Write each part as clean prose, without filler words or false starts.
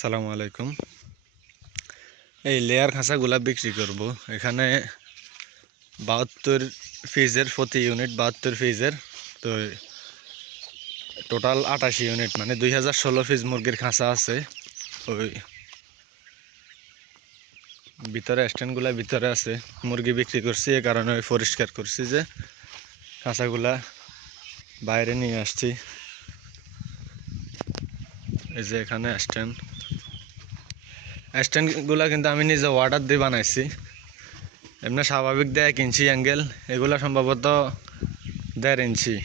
সালামু আলাইকুম। এই লেয়ার খাঁচাগুলা বিক্রি করব। এখানে 72 পিসের প্রতি ইউনিট 72 পিসের, তো টোটাল 88 ইউনিট, মানে 2016 পিস মুরগির খাঁচা আছে। ওই ভিতরে স্ট্যান্ডগুলা ভিতরে আছে। মুরগি বিক্রি করছি, এ কারণে ওই পরিষ্কার করছি যে খাঁচাগুলা বাইরে নিয়ে আসছি। এই যে এখানে স্ট্যান্ডগুলা কিন্তু আমি নিজে অর্ডার দিয়ে বানাইছি। এমনি স্বাভাবিক 1.5 ইঞ্চি অ্যাঙ্গেল, এগুলা সম্ভবত 1.5 ইঞ্চি,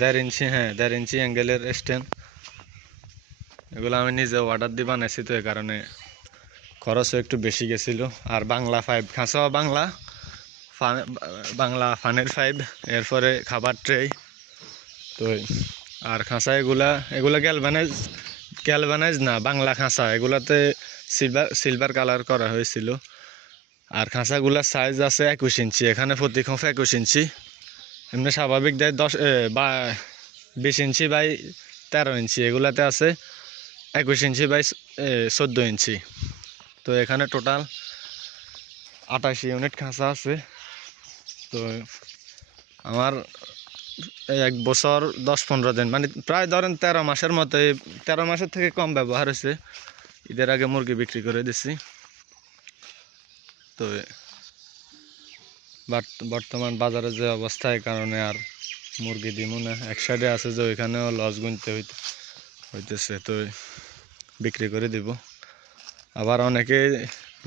1.5 ইঞ্চি, হ্যাঁ 1.5 ইঞ্চি অ্যাঙ্গেলের স্ট্যান্ড। এগুলো আমি নিজে অর্ডার দিয়ে বানাইছি, তো এই কারণে খরচও একটু বেশি গেছিল। আর বাংলা 5 খাঁচাও বাংলা ফানের 5, এরপরে খাবার ট্রে। তো আর খাঁচা এগুলা গ্যালভানাইজ না, বাংলা খাঁচা। এগুলাতে সিলভার কালার করা হয়েছিল। আর খাঁচাগুলার সাইজ আছে 21 ইঞ্চি, এখানে প্রতি খোঁপ 21 ইঞ্চি। এমনি স্বাভাবিক দেয় 20 ইঞ্চি বাই 13 ইঞ্চি, এগুলাতে আছে 21 ইঞ্চি বাই 14 ইঞ্চি। তো এখানে টোটাল 88 ইউনিট খাঁচা আছে। তো আমার 1 বছর 10-15 দিন, মানে প্রায় ধরেন 13 মাসের মতো, 13 মাসের থেকে কম ব্যবহার হয়েছে। ঈদের আগে মুরগি বিক্রি করে দিছি। তো বর্তমান বাজারে যে অবস্থা, এই কারণে আর মুরগি দিব না। এক সাইডে আছে যে ওইখানেও লস গুনতে হইতেছে, তো বিক্রি করে দিব। আবার অনেকে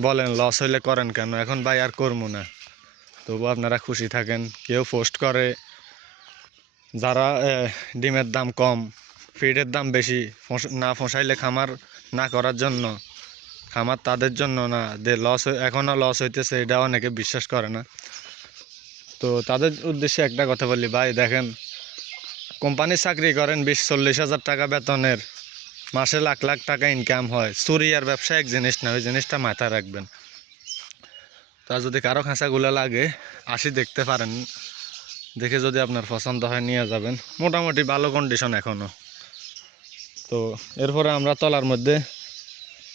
বলেন লস হইলে করেন কেন, এখন ভাই আর করবো না। তবু আপনারা খুশি থাকেন। কেউ পোস্ট করে যারা ডিমের দাম কম, ফিডের দাম বেশি, না ফসাইলে খামার না করার জন্য, খামার তাদের জন্য না, যে এখনও লস হইতেছে, এটা অনেকে বিশ্বাস করে না। তো তাদের উদ্দেশ্যে একটা কথা বলি, ভাই দেখেন, কোম্পানির চাকরি করেন, 20-40 হাজার টাকা বেতনের, মাসে লাখ লাখ টাকা ইনকাম হয়। চুরি আর ব্যবসা এক জিনিস না, ওই জিনিসটা মাথায় রাখবেন। তা যদি কারো খাঁচাগুলো লাগে, আসি দেখতে পারেন। দেখে যদি আপনার পছন্দ হয় নিয়ে যাবেন। মোটামুটি ভালো কন্ডিশন এখনও। তো এরপরে আমরা তলার মধ্যে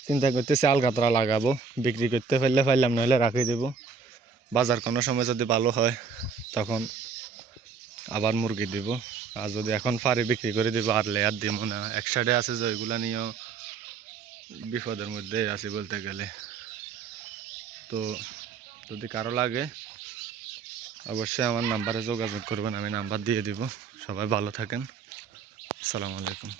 চিন্তা করতেছি আলকাতরা লাগাবো। বিক্রি করতে পারলাম, নইলে রাখি দেব। বাজার কোনো সময় যদি ভালো হয় তখন আবার মুরগি দিব। আর যদি এখন পারি বিক্রি করে দিব, আর লেয়ার দিব না। এক সাইডে আছে যে ওইগুলা নিয়েও বিপদের মধ্যে আছি বলতে গেলে। তো যদি কারো লাগে অবশ্যই আমার নাম্বারে যোগাযোগ করবেন, আমি নাম্বার দিয়ে দিব। সবাই ভালো থাকেন। আসসালামু আলাইকুম।